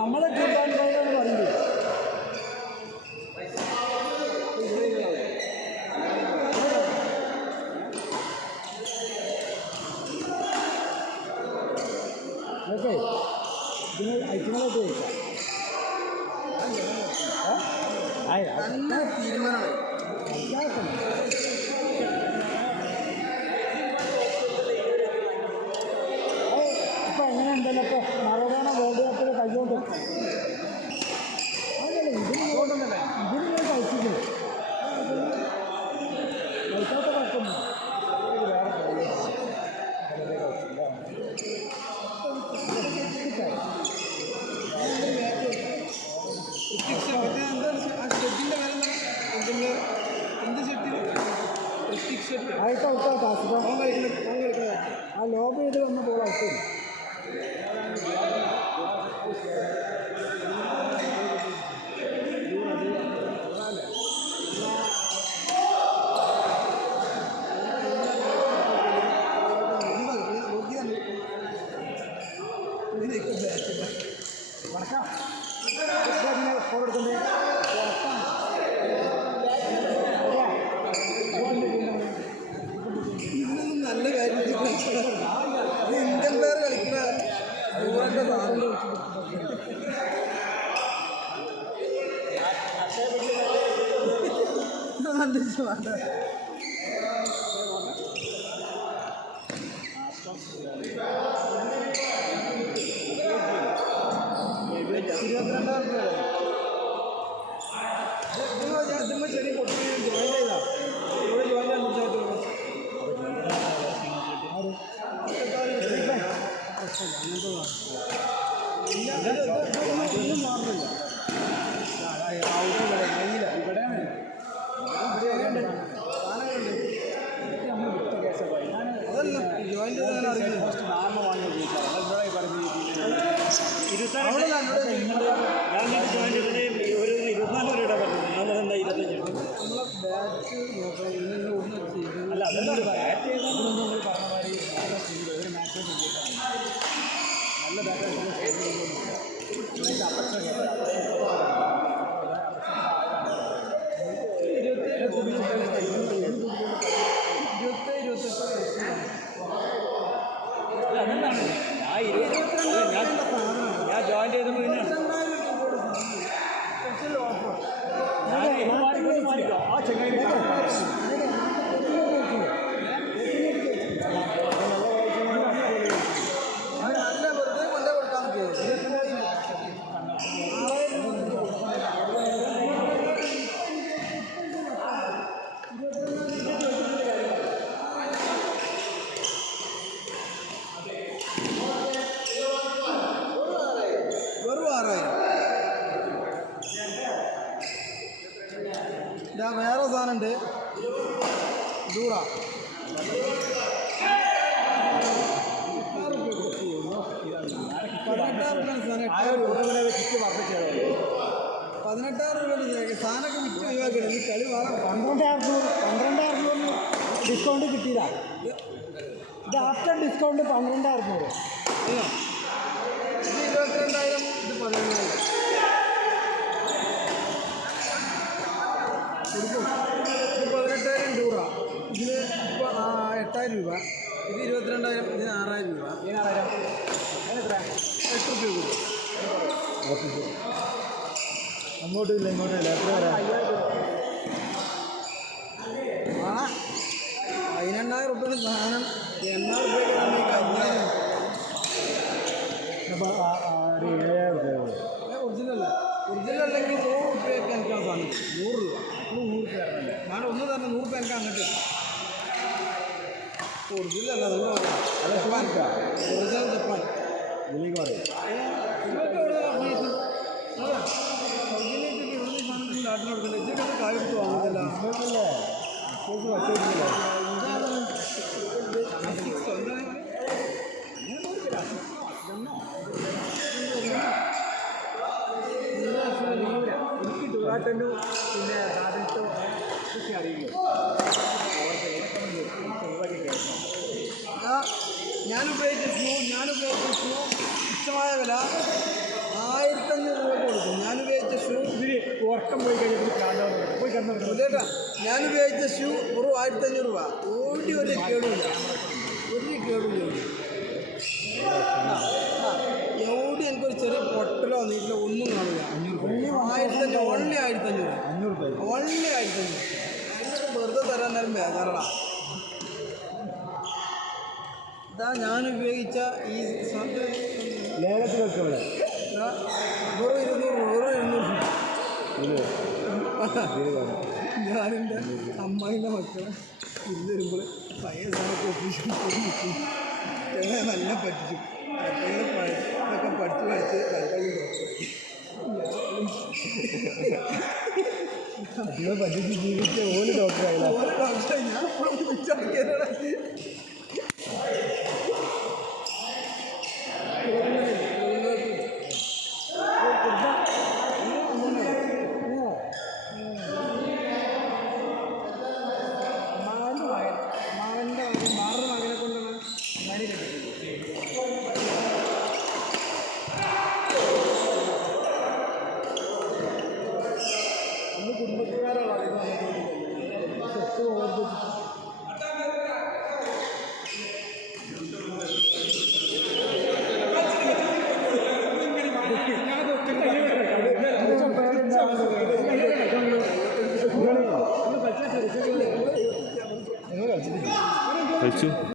നമ്മളെ കൂട്ടാൻ പോയതാണ് പറയുന്നത്. ഓക്കെ ഇതിന് അയച്ചുകളായിട്ട് ചോദിക്കാം. തീരുമാനമാണ് ഇപ്പം എങ്ങനെ ഉണ്ടല്ലോ ഇപ്പോൾ മറഡോണ വേൾഡ് കപ്പിൽ കൈകൊണ്ട് അതല്ലേ ഇതിന് കഴിച്ചില്ലേ കഴിക്കാത്ത കുഴപ്പമില്ല. ആ ലോബ് ചെയ്ത് വന്ന ബോൾ ഔട്ട്. നല്ല കാര്യം ഇന്ത്യൻ പ്ലെയർ കളിക്കുന്ന ദൂരൻ്റെ സാധനം ശരി പൊട്ടി ജോയിൻ ചെയ്താ ഇവിടെ ജോയിൻ അല്ല അതൊന്നും ബാറ്റ് ചെയ്താൽ പറഞ്ഞ മാതിരി ഒരു മാച്ച് നല്ല ബാറ്റ് അതെന്താണ് ഞാൻ ജോയിൻ ചെയ്തപ്പോൾ പിന്നെ ആ ചെങ്ങായി വേറെ സാധനമുണ്ട് ദൂറ ₹18,000 സാധനമൊക്കെ വിറ്റ് ഒഴിവാക്കണം. ഈ കളി വേറെ 12,000 ഡിസ്കൗണ്ട് കിട്ടിയില്ല. ഇത് ആഫ്റ്റർ ഡിസ്കൗണ്ട് 12,000. ഇത് 22,000, ഇത് 11,000. ഇത് 18,000 രൂപ. ഇതിന് ഇപ്പോൾ 8,000 രൂപ. ഇത് 22,000. ഇതിന് 6,000 രൂപ. 8 രൂപ കൂടും. അങ്ങോട്ടില്ല ഇങ്ങോട്ടില്ല. എത്ര വരാം? 18,000 രൂപയുടെ സാധനം 8,000 രൂപയ്ക്ക് ഒറിജിനൽ അല്ലെങ്കിൽ 100 രൂപയ്ക്ക് എനിക്കാണ് സാധനം. 100 രൂപ. 100 രൂപ ഞാൻ ഒന്ന് തന്നെ 100 രൂപ എനിക്ക് അങ്ങോട്ട് ഒറിജിനൽ അല്ല. അല്ല ജപ്പാൻ ഒറിജിനൽ ജപ്പാൻ ഇതിലേക്ക് പറയും. നാട്ടിൽ കൊടുക്കില്ല. ഇതൊക്കെ കായ് എടുത്ത് വാങ്ങുന്നില്ല. എനിക്ക് ചുള്ളാട്ടനും പിന്നെ ആദ്യത്തെ ഇതൊക്കെ അറിയില്ല. ഞാൻ ഉപയോഗിച്ച ഷൂ തുച്ഛമായ വില 1500 രൂപ കൊടുക്കും. ഞാൻ ഉപയോഗിച്ച ഷൂ ഉറക്കം പോയി കഴിഞ്ഞാൽ പോയി ഇല്ലേട്ടാ, ഞാൻ ഉപയോഗിച്ച ഷൂ വെറും 1500 രൂപ. ഓടി ഒരു കേടുമില്ല, എവിടെ എനിക്കൊരു ചെറിയ പൊട്ടലോ നീട്ടിലോ ഒന്നും കാണില്ല. 1500 ഓൺലി 1500 വെറുതെ തരാൻ നേരം ബേജാറടാ. ഇതാ ഞാൻ ഉപയോഗിച്ച ഈ ലേലത്തിൽ വെക്കവിടെ വെറും 200 ഞാനെൻ്റെ അമ്മായിൻ്റെ മക്കളെ ഇന്ന് വരുമ്പോൾ പഴയ സമയത്ത് ഒപ്പിച്ചു നല്ല പറ്റിച്ചു. ഇതൊക്കെ പഠിച്ച് പറ്റിച്ച് ജീവിച്ച ഓല് ഡോക്ടറായില്ല. ഞാൻ വിളിച്ചിറക്കിയതാണ്. മാറുന്ന മകനെ കൊണ്ടാണ് മണി കെട്ടിയത്. അന്ന് കുടുംബക്കാരാണ് സ്വത്ത് ഓർമ്മിച്ചു. കഴിച്ചു.